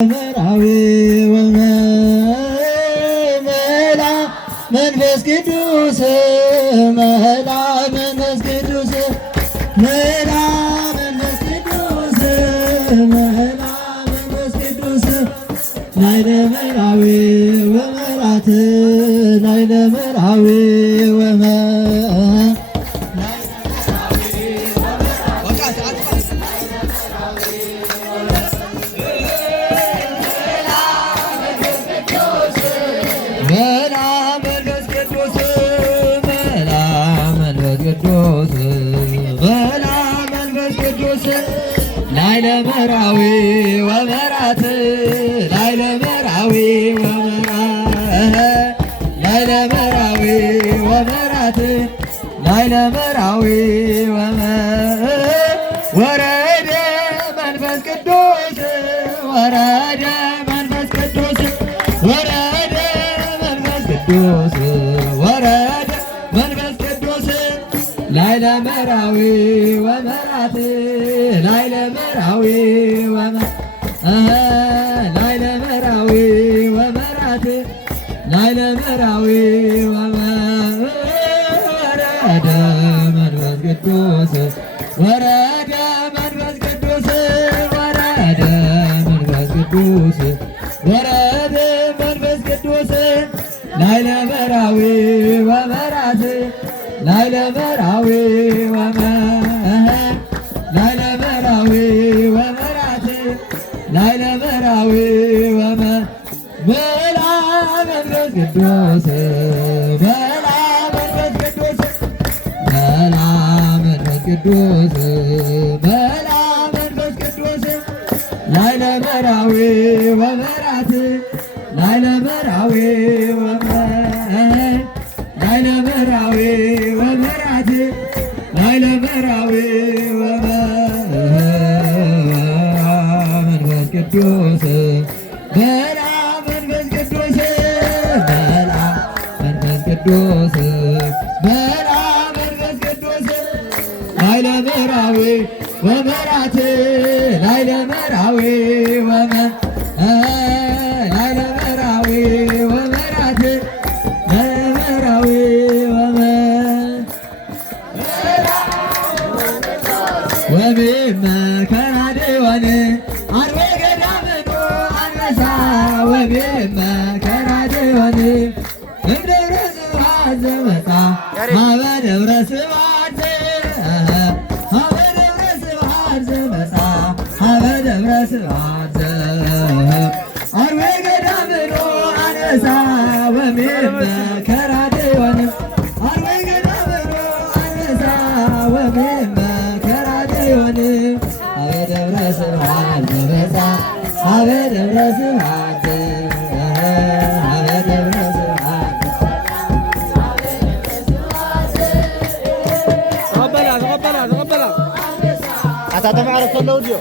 መራዊ ወመላ መንፈስ ቅዱስ መላ መንፈስ ቅዱስ መላ መንፈስ ቅዱስ መላ መንፈስ ቅዱስ ላይለ መራዊ ወመራት ላይለ መራዊ ወመ ላይለ መራዊ ወመራት ላይለ መራዊ ወመራት ላይለ መራዊ ወመራት ላይለ መራዊ ወረደ መንፈስ ቅዱስ ወረደ መንፈስ ቅዱስ ወረደ መንፈስ ቅዱስ ወረደ መንፈስ ቅዱስ ላይለ መራዊ ወመራት ላይለ መራዊ ላይለ መራዊ ወመራት ላይለ መራዊ ወረደ መንፈስ ቅዱስ ወረደ መንፈስ ቅዱስ ወረደ መንፈስ ቅዱስ ወረደ መንፈስ ቅዱስ ላይለ መራዊ ወመራት ላይለ መራዊ ላይለ መራዊ ወመራት ላይለ መራዊ መላ መንፈስ ቅዱስ መላ መንፈስ ቅዱስ መላ መንፈስ ቅዱስ መላ መንፈስ ቅዱስ ላይለ መራዊ ወመራት ላይለ መራዊ ላይለ መራዊ ወመራት ላይለ መራዊ መንፈስ ቅዱስ መላ መንፈስ ቅዱስ መላ መንፈስ ቅዱስ መላ መንፈስ ቅዱስ ላይለ መራዊ ወመራት ላይለ መራዊ ላይለ መራዊ ወመራት መራዊ ወመከራዴወን አርዌ ገዳምኖ አንበሳ ወመከራዴወን እምደብረ ስብሐት ዘመጣ ሀበ ደብረ ስብሐት ሀበ ደብረ ስብሐት ዘመጣ ሀበ ደብረ ስብሐት አርዌ ገዳምኖ አንበሳ ወመከራዴወን አርዌ ገዳምኖ አንበሳ ወመከራዴወን ሀበ ደብረ ስብሐት ዘመጣ ሀበ ደብረ ስብሐት ሀበ ደብረ ስብሐት تقبلها تقبلها تقبلها. أتعتمد على كل أوديو.